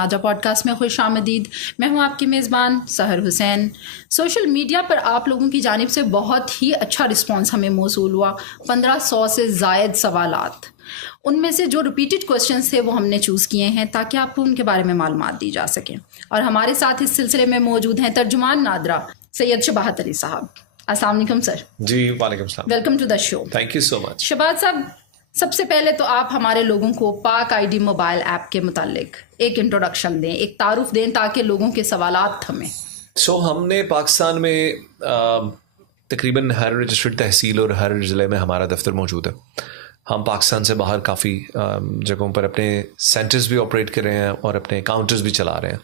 NADRA podcast में खुश आमदीद। मैं हूं आपकी मेज़बान सहर हुसैन। सोशल मीडिया पर आप लोगों की जानिब से बहुत ही अच्छा रिस्पांस हमें मौसूल हुआ। 1500 से ज़ायद सवालात, उनमें से जो रिपीटेड क्वेश्चंस थे वो हमने चूज़ किए हैं ताकि आपको उनके बारे में मालूमात दी जा सकें। और हमारे साथ इस सिलसिले में मौजूद हैं तर्जुमान नादरा सैयद शबाहत अली साहब। अस्सलाम वालेकुम सर। जी वालेकुम सलाम। Welcome to the show. Thank you so much. Shabahat साहब, सबसे पहले तो आप हमारे लोगों को पाक आईडी मोबाइल ऐप के मुतालिक एक इंट्रोडक्शन दें, एक तारुफ दें ताकि लोगों के सवालात थमें। हमने पाकिस्तान में तकरीबन हर रजिस्टर्ड तहसील और हर ज़िले में हमारा दफ्तर मौजूद है। हम पाकिस्तान से बाहर काफ़ी जगहों पर अपने सेंटर्स भी ऑपरेट कर रहे हैं और अपने काउंटर्स भी चला रहे हैं।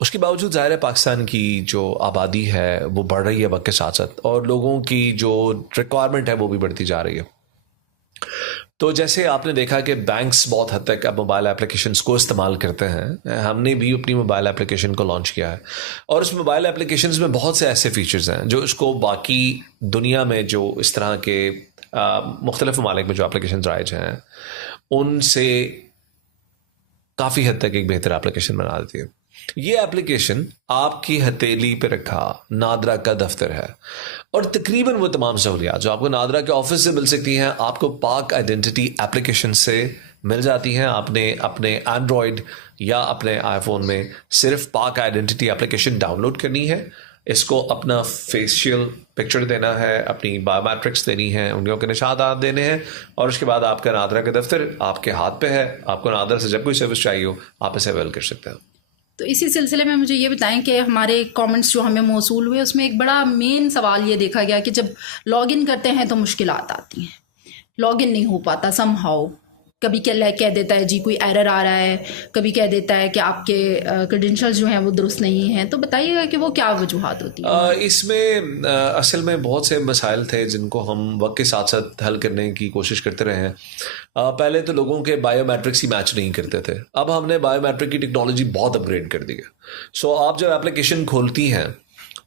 उसके बावजूद ज़ाहिर है पाकिस्तान की जो आबादी है वो बढ़ रही है वक्त के साथ साथ, और लोगों की जो रिक्वायरमेंट है वो भी बढ़ती जा रही है। तो जैसे आपने देखा कि बैंक्स बहुत हद तक अब मोबाइल एप्लीकेशंस को इस्तेमाल करते हैं, हमने भी अपनी मोबाइल एप्लीकेशन को लॉन्च किया है। और उस मोबाइल एप्लीकेशंस में बहुत से ऐसे फीचर्स हैं जो इसको बाकी दुनिया में जो इस तरह के मुख्तलिफ ममालिक में जो एप्लीकेशन राइज हैं उनसे काफ़ी हद तक एक बेहतर एप्लीकेशन बना देती है। ये एप्लीकेशन आपकी हथेली पे रखा नादरा का दफ्तर है, और तकरीबन वो तमाम सहूलियात जो आपको नादरा के ऑफिस से मिल सकती हैं आपको पाक आइडेंटिटी एप्लीकेशन से मिल जाती हैं। आपने अपने एंड्रॉयड या अपने आईफोन में सिर्फ पाक आइडेंटिटी एप्लीकेशन डाउनलोड करनी है, इसको अपना फेशियल पिक्चर देना है, अपनी बायोमेट्रिक्स देनी है, उंगलियों के निशानात देने हैं, और उसके बाद आपका नादरा का दफ्तर आपके हाथ पे है। आपको नादरा से जब कोई सर्विस चाहिए हो आप इसे अवेल कर सकते हैं। तो इसी सिलसिले में मुझे ये बताएं कि हमारे कमेंट्स जो हमें मौसूल हुए उसमें एक बड़ा मेन सवाल ये देखा गया कि जब लॉगिन करते हैं तो मुश्किलात आती हैं, लॉगिन नहीं हो पाता समहाउ। कभी कह देता है जी कोई एरर आ रहा है, कभी कह देता है कि आपके क्रेडेंशियल्स जो हैं वो दुरुस्त नहीं हैं। तो बताइएगा कि वो क्या वजूहात होती है। इसमें असल में बहुत से मसाइल थे जिनको हम वक्त के साथ साथ हल करने की कोशिश करते रहे हैं। पहले तो लोगों के बायोमेट्रिक्स ही मैच नहीं करते थे, अब हमने बायोमेट्रिक की टेक्नोलॉजी बहुत अपग्रेड कर दी है। आप जब एप्लीकेशन खोलती हैं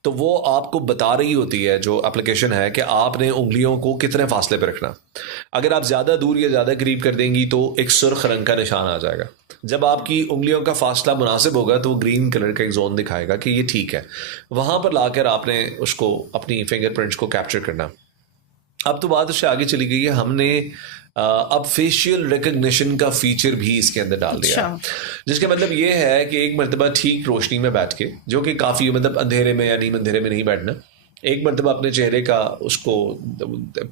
तो वो आपको बता रही होती है जो एप्लीकेशन है कि आपने उंगलियों को कितने फासले पर रखना। अगर आप ज़्यादा दूर या ज़्यादा करीब कर देंगी तो एक सुर्ख रंग का निशान आ जाएगा। जब आपकी उंगलियों का फासला मुनासिब होगा तो वो ग्रीन कलर का एक जोन दिखाएगा कि ये ठीक है। वहाँ पर लाकर आपने उसको अपनी फिंगरप्रिंट्स को कैप्चर करना। अब तो बात उससे आगे चली गई है, हमने अब फेशियल रिकग्निशन का फीचर भी इसके अंदर डाल दिया, जिसका मतलब ये है कि एक मरतबा ठीक रोशनी में बैठ के, जो कि काफ़ी मतलब अंधेरे में या नीम अंधेरे में नहीं बैठना, एक मरतबा अपने चेहरे का उसको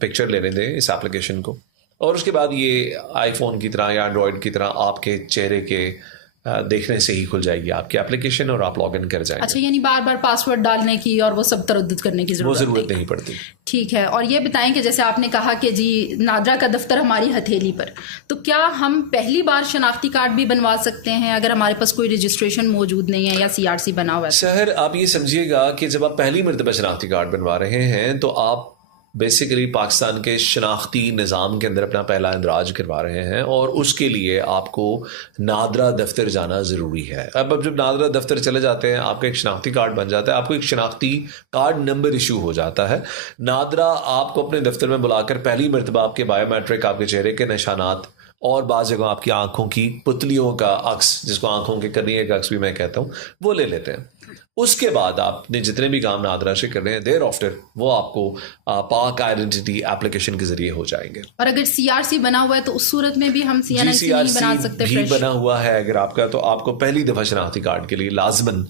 पिक्चर लेने दें इस एप्लीकेशन को, और उसके बाद ये आईफोन की तरह या एंड्रॉयड की तरह आपके चेहरे के देखने से ही खुल जाएगी आपकी एप्लीकेशन और आप लॉगिन कर जाएंगे। अच्छा, यानी बार बार पासवर्ड डालने की और वो सब तरद्दुद करने की ज़रूरत नहीं पड़ती। ठीक है। और ये बताएं कि जैसे आपने कहा कि जी नादरा का दफ्तर हमारी हथेली पर, तो क्या हम पहली बार शनाख्ती कार्ड भी बनवा सकते हैं अगर हमारे पास कोई रजिस्ट्रेशन मौजूद नहीं है या CRC बना हुआ है? शहर आप ये समझिएगा कि जब आप पहली मरतबा शनाख्ती कार्ड बनवा रहे हैं तो आप बेसिकली पाकिस्तान के शनाख्ती निज़ाम के अंदर अपना पहला इंदराज करवा रहे हैं, और उसके लिए आपको नादरा दफ्तर जाना ज़रूरी है। अब जब नादरा दफ्तर चले जाते हैं आपका एक शनाख्ती कार्ड बन जाता है, आपको एक शनाख्ती कार्ड नंबर इशू हो जाता है। नादरा आपको अपने दफ्तर में बुलाकर पहली मरतबा आपके बायोमेट्रिक, आपके चेहरे के निशानात और बाज़ जगह आपकी आंखों की पुतलियों का अक्स, जिसको आंखों के करिए का अक्स भी मैं कहता हूँ, वो ले लेते हैं। उसके बाद आपने जितने भी काम नादरा से कर रहे हैं देयर आफ्टर वो आपको पाक आइडेंटिटी एप्लीकेशन के जरिए हो जाएंगे। और अगर CRC बना हुआ है तो उस सूरत में भी हम CNIC नहीं बना सकते? भी बना हुआ है अगर आपका, तो आपको पहली दफ़ा शनाख्ती कार्ड के लिए लाजमन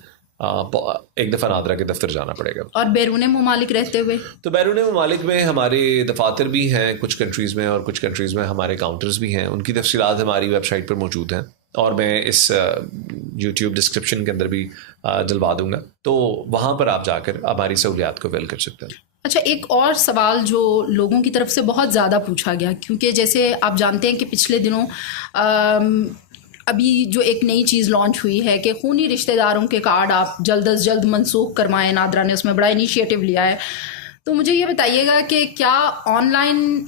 एक दफ़ा नादरा के दफ्तर जाना पड़ेगा। और बैरून ममालिक रहते हुए? तो बैरून ममालिक में हमारे दफातर भी हैं कुछ कंट्रीज़ में, और कुछ कंट्रीज़ में हमारे काउंटर्स भी हैं। उनकी तफसीलात हमारी वेबसाइट पर मौजूद हैं और मैं इस YouTube डिस्क्रिप्शन के अंदर भी डलवा दूंगा, तो वहाँ पर आप जाकर हमारी सहूलियात को अवेल कर सकते हैं। अच्छा, एक और सवाल जो लोगों की तरफ से बहुत ज़्यादा पूछा गया, क्योंकि जैसे आप जानते हैं कि पिछले दिनों अभी जो एक नई चीज़ लॉन्च हुई है कि खूनी रिश्तेदारों के कार्ड आप जल्द अज जल्द मनसूख करवाएं, नादरा ने उसमें बड़ा इनिशिएटिव लिया है। तो मुझे ये बताइएगा कि क्या ऑनलाइन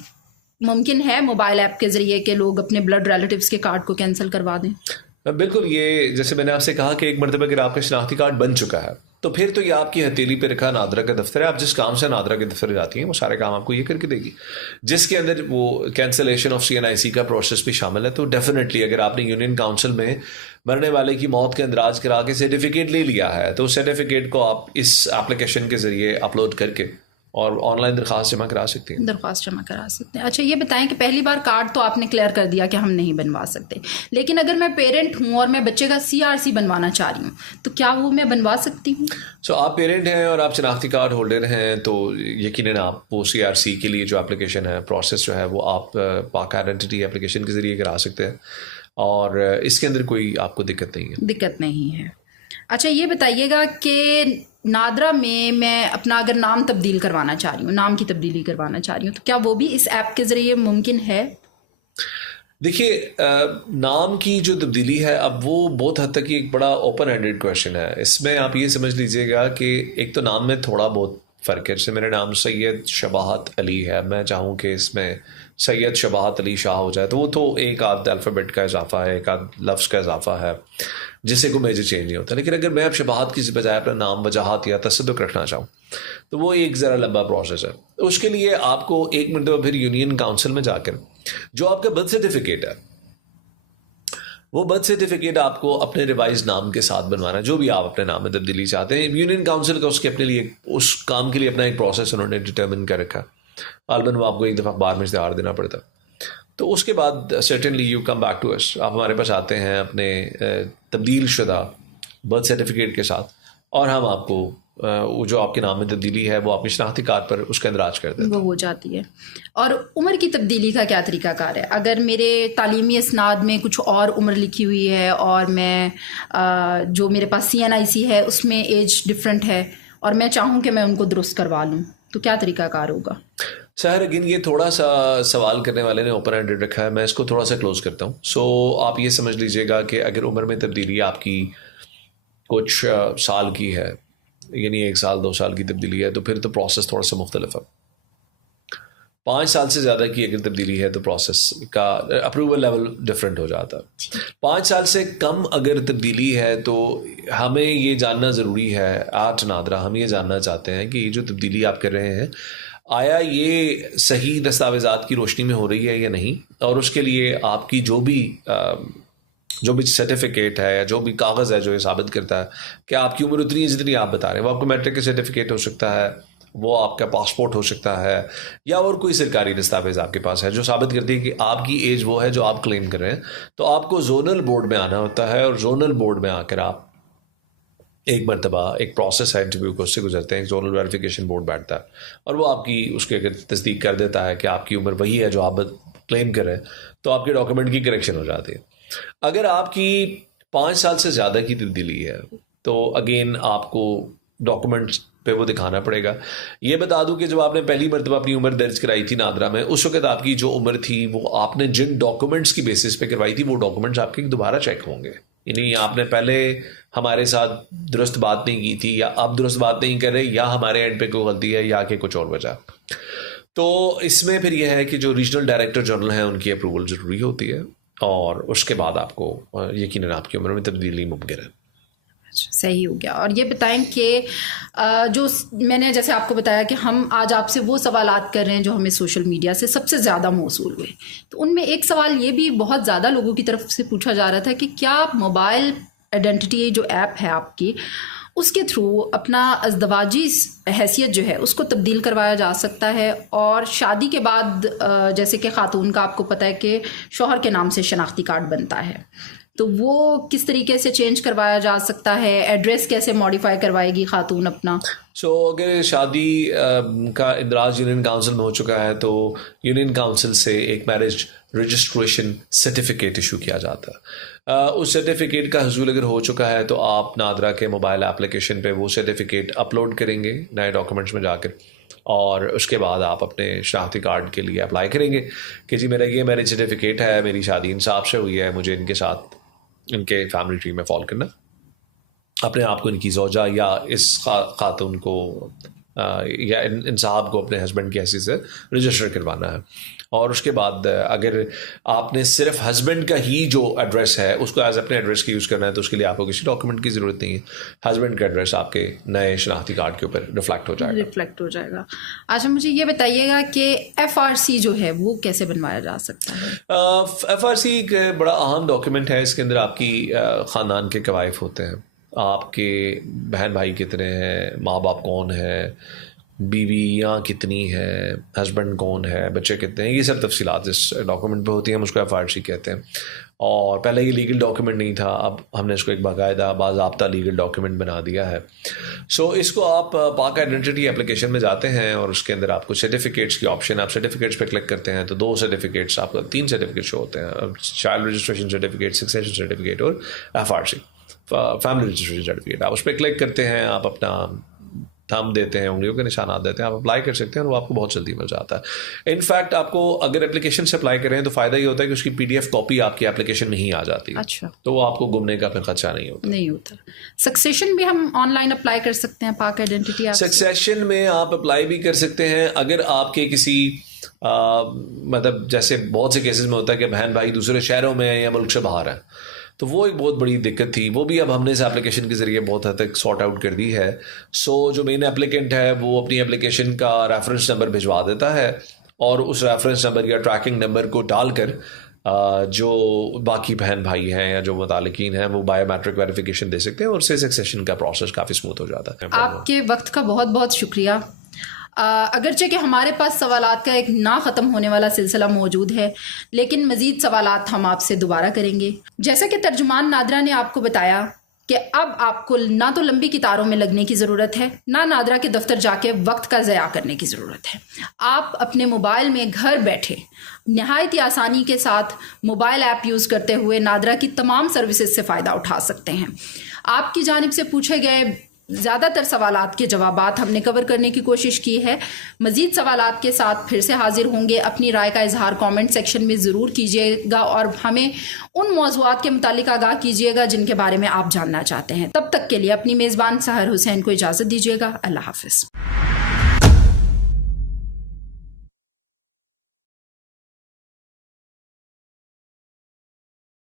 मुमकिन है मोबाइल ऐप के ज़रिए कि लोग अपने ब्लड रिलेटिव्स के कार्ड को कैंसिल करवा दें? बिल्कुल, ये जैसे मैंने आपसे कहा कि एक मरतबा अगर आपका शनाख्ती कार्ड बन चुका है तो फिर तो ये आपकी हथेली पे रखा नादरा का दफ्तर है। आप जिस काम से नादरा के दफ्तर जाती हैं वो सारे काम आपको ये करके देगी, जिसके अंदर वो कैंसलेशन ऑफ CNIC का प्रोसेस भी शामिल है। तो डेफिनेटली अगर आपने यूनियन काउंसिल में मरने वाले की मौत का इंदराज करा के सर्टिफिकेट ले लिया है, तो उस सर्टिफिकेट को आप इस एप्लीकेशन के ज़रिए अपलोड करके और ऑनलाइन दरख्वास्त जमा करा सकती हैं। दरख्वास्त जमा करा सकते हैं। अच्छा ये बताएं कि पहली बार कार्ड तो आपने क्लियर कर दिया कि हम नहीं बनवा सकते, लेकिन अगर मैं पेरेंट हूँ और मैं बच्चे का CRC बनवाना चाह रही हूँ तो क्या वो मैं बनवा सकती हूँ? सो आप पेरेंट हैं और आप शनाख्ती कार्ड होल्डर हैं तो यकीनन आप वो CRC के लिए जो एप्लीकेशन है, प्रोसेस जो है वो आप पाक आइडेंटिटी एप्लीकेशन के ज़रिए करा सकते हैं और इसके अंदर कोई आपको दिक्कत नहीं है। दिक्कत नहीं है। अच्छा ये बताइएगा कि नादरा में मैं अपना अगर नाम तब्दील करवाना चाह रही हूँ, नाम की तब्दीली करवाना चाह रही हूँ, तो क्या वो भी इस ऐप के ज़रिए मुमकिन है? देखिए, नाम की जो तब्दीली है अब वो बहुत हद तक एक बड़ा ओपन हैंडेड क्वेश्चन है। इसमें आप ये समझ लीजिएगा कि एक तो नाम में थोड़ा बहुत फ़र्क है। जैसे मेरा नाम सैयद शबाहत अली है, मैं चाहूँ कि इसमें सैयद शबाहत अली शाह हो जाए तो वो तो एक आध अल्फ़ाबेट का इजाफा है, एक आध लफ्ज़ का इजाफा है, जिससे कोई मेजर चेंज नहीं होता। लेकिन अगर मैं अब शबाहत की बजाय अपना नाम वजाहत या तसद्दुक रखना चाहूँ तो वो एक ज़रा लंबा प्रोसेस है। उसके लिए आपको एक मरतबा फिर यूनियन काउंसिल में जाकर जो आपका बर्थ सर्टिफिकेट है, वो बर्थ सर्टिफिकेट आपको अपने रिवाइज नाम के साथ बनवाना है। जो भी आप अपने नाम में तब्दीली चाहते हैं, यूनियन काउंसिल का उसके अपने लिए उस काम के लिए अपना एक प्रोसेस उन्होंने डिटर्मिन कर रखा। अलबन वो आपको एक दफ़ा अखबार में इश्तिहार देना पड़ता। तो उसके बाद certainly you come back to us, आप हमारे पास आते हैं अपने तब्दील शुदा बर्थ सर्टिफिकेट के साथ और हम आपको वो जो आपके नाम में तब्दीली है वो आपकी शनाख्ती कार्ड पर उसका इंदराज कर देते हैं। वो हो जाती है। और उम्र की तब्दीली का क्या तरीकाकार है? अगर मेरे तालीमी इसनाद में कुछ और उम्र लिखी हुई है और मैं जो मेरे पास CNIC है उसमें एज डिफरेंट है और मैं चाहूँ कि मैं उनको दुरुस्त करवा लूँ, तो क्या तरीकाकार होगा? सर अगेन ये थोड़ा सा सवाल करने वाले ने ओपन एंडेड रखा है, मैं इसको थोड़ा सा क्लोज करता हूँ। सो आप ये समझ लीजिएगा कि अगर उम्र में तब्दीली आपकी कुछ साल की है, यानी 1 साल 2 साल की तब्दीली है, तो फिर तो प्रोसेस थोड़ा सा मुख्तलिफ है। 5 साल से ज़्यादा की अगर तब्दीली है तो प्रोसेस का अप्रूवल लेवल डिफरेंट हो जाता है। 5 साल से कम अगर तब्दीली है तो हमें ये जानना ज़रूरी है, आठ नादरा हम ये जानना चाहते हैं कि ये जो तब्दीली आप कर रहे हैं आया ये सही दस्तावेज़ात की रोशनी में हो रही है या नहीं, और उसके लिए आपकी जो भी सर्टिफिकेट है या जो भी कागज़ है जो ये साबित करता है कि आपकी उम्र उतनी है जितनी आप बता रहे हैं, वो आपको मैट्रिक का सर्टिफिकेट हो सकता है, वो आपका पासपोर्ट हो सकता है, या और कोई सरकारी दस्तावेज़ आपके पास है जो साबित करती है कि आपकी एज वो है जो आप क्लेम कर रहे हैं, तो आपको जोनल बोर्ड में आना होता है और जोनल बोर्ड में आकर आप एक मरतबा एक प्रोसेस है इंटरव्यू को, उससे गुजरते हैं। जोनल वेरिफिकेशन बोर्ड बैठता है और वो आपकी उसके अगर तस्दीक कर देता है कि आपकी उम्र वही है जो आप क्लेम कर रहे हैं, तो आपके डॉक्यूमेंट की करेक्शन हो जाती है। अगर आपकी 5 साल से ज़्यादा की तब्दीली है तो अगेन आपको डॉक्यूमेंट्स पे वो दिखाना पड़ेगा। ये बता दूं कि जब आपने पहली मरतबा अपनी उम्र दर्ज कराई थी नादरा में, उस वक्त आपकी जो उम्र थी वो आपने जिन डॉक्यूमेंट्स की बेसिस पे करवाई थी वो डॉक्यूमेंट्स आपके दोबारा चेक होंगे। यानी आपने पहले हमारे साथ दुरुस्त बात नहीं की थी, या आप दुरुस्त बात नहीं कर रहे, या हमारे एंड पे कोई गलती है, या कि कुछ और वजह। तो इसमें फिर यह है कि जो रीजनल डायरेक्टर जनरल हैं उनकी अप्रूवल ज़रूरी होती है और उसके बाद आपको यकीनन आपकी उम्र में तब्दीली मुमकिन है। सही हो गया। और ये बताएं कि जो मैंने जैसे आपको बताया कि हम आज आपसे वो सवालात कर रहे हैं जो हमें सोशल मीडिया से सबसे ज़्यादा मौसूल हुए, तो उनमें एक सवाल ये भी बहुत ज़्यादा लोगों की तरफ से पूछा जा रहा था कि क्या मोबाइल आइडेंटिटी जो ऐप है आपकी, उसके थ्रू अपना अज़दवाजी हैसियत जो है उसको तब्दील करवाया जा सकता है, और शादी के बाद जैसे कि ख़ातून का आपको पता है कि शौहर के नाम से शनाख्ती कार्ड बनता है, तो वो किस तरीके से चेंज करवाया जा सकता है? एड्रेस कैसे मॉडिफाई करवाएगी खातून अपना? अगर शादी का इंदराज यूनियन काउंसिल में हो चुका है तो यूनियन काउंसिल से एक मैरिज रजिस्ट्रेशन सर्टिफिकेट इशू किया जाता है। उस सर्टिफिकेट का हसूल अगर हो चुका है तो आप नादरा के मोबाइल एप्लीकेशन पे वो सर्टिफिकेट अपलोड करेंगे नए डॉक्यूमेंट्स में जाकर, और उसके बाद आप अपने शनाख्ती कार्ड के लिए अप्लाई करेंगे कि जी मेरा ये मैरिज सर्टिफिकेट है, मेरी शादी इंसाफ से हुई है, मुझे इनके साथ इनके फैमिली ट्री में फॉल करना, अपने आप को इनकी ज़ौजा या इस खातून को या इन साहब को अपने हस्बैंड की हैसियत से रजिस्टर करवाना है। और उसके बाद अगर आपने सिर्फ हस्बैंड का ही जो एड्रेस है उसको एज अपने एड्रेस की यूज़ करना है तो उसके लिए आपको किसी डॉक्यूमेंट की ज़रूरत नहीं है। हस्बैंड का एड्रेस आपके नए शनाख्ती कार्ड के ऊपर रिफ्लेक्ट हो जाएगा। अच्छा, मुझे ये बताइएगा कि FRC जो है वो कैसे बनवाया जा सकता है? FRC एक बड़ा अहम डॉक्यूमेंट है। इसके अंदर आपकी ख़ानदान के कवायफ होते हैं, आपके बहन भाई कितने हैं, माँ बाप कौन है, बीवियाँ कितनी है, हस्बैंड कौन है, बच्चे कितने हैं, ये सब तफसीलात इस डॉक्यूमेंट पे होती हैं। उसको FRC कहते हैं। और पहले ये लीगल डॉक्यूमेंट नहीं था, अब हमने इसको एक बाकायदा बाज़ाब्ता लीगल डॉक्यूमेंट बना दिया है। सो इसको आप पाक आइडेंटिटी एप्लीकेशन में जाते हैं और उसके अंदर आपको सर्टिफिकेट्स की ऑप्शन, आप सर्टिफिकेट्स पे क्लिक करते हैं तो 2 सर्टिफिकेट्स, आपको 3 सर्टिफिकेट्स होते हैं, child registration certificate, succession certificate और FRC फैमिली रजिस्ट्रेशन सर्टिफिकेट। आप उस पर क्लिक करते हैं, आप अपना थंब देते हैं, उंगलियों के निशानात देते हैं, आप अप्लाई कर सकते हैं और वो आपको बहुत जल्दी मिल जाता है। इनफैक्ट आपको अगर एप्लीकेशन से अप्लाई करें तो फ़ायदा ये होता है कि उसकी PDF कॉपी आपकी एप्लीकेशन में ही आ जाती है। अच्छा, तो वो आपको गुमने का अपना खर्चा नहीं होता। सक्सेशन भी हम ऑनलाइन अप्लाई कर सकते हैं पाक आइडेंटिटी ऐप से? सक्सेशन में आप अप्लाई भी कर सकते हैं अगर आपके किसी मतलब जैसे बहुत से केसेस में होता है कि बहन भाई दूसरे शहरों में हैं या मुल्क से बाहर हैं, तो वो एक बहुत बड़ी दिक्कत थी। वो भी अब हमने इस एप्लीकेशन के ज़रिए बहुत हद तक सॉर्ट आउट कर दी है। सो जो मेन एप्लीकेंट है वो अपनी एप्लीकेशन का रेफरेंस नंबर भिजवा देता है और उस रेफरेंस नंबर या ट्रैकिंग नंबर को डालकर जो बाकी बहन भाई हैं या जो मुतालिकीन हैं वो बायोमेट्रिक वेरिफिकेशन दे सकते हैं और उससे सक्सेशन का प्रोसेस काफ़ी स्मूथ हो जाता है। आपके वक्त का बहुत बहुत शुक्रिया। अगरचे कि हमारे पास सवालात का एक ना ख़त्म होने वाला सिलसिला मौजूद है, लेकिन मज़ीद सवालात हम आपसे दोबारा करेंगे। जैसा कि तर्जुमान नादरा ने आपको बताया कि अब आपको ना तो लंबी कतारों में लगने की ज़रूरत है, ना नादरा के दफ्तर जाके वक्त का ज़या करने की ज़रूरत है। आप अपने मोबाइल में घर बैठे नहायत ही आसानी के साथ मोबाइल ऐप यूज़ करते हुए नादरा की तमाम सर्विसेज से फ़ायदा उठा सकते हैं। आपकी जानिब से पूछे गए ज़्यादातर सवालात के जवाबात हमने कवर करने की कोशिश की है। मज़ीद सवालात के साथ फिर से हाजिर होंगे। अपनी राय का इजहार कमेंट सेक्शन में ज़रूर कीजिएगा और हमें उन मौज़ूआत के मुतालिक आगाह कीजिएगा जिनके बारे में आप जानना चाहते हैं। तब तक के लिए अपनी मेज़बान सहर हुसैन को इजाज़त दीजिएगा। अल्लाह हाफ़िज़।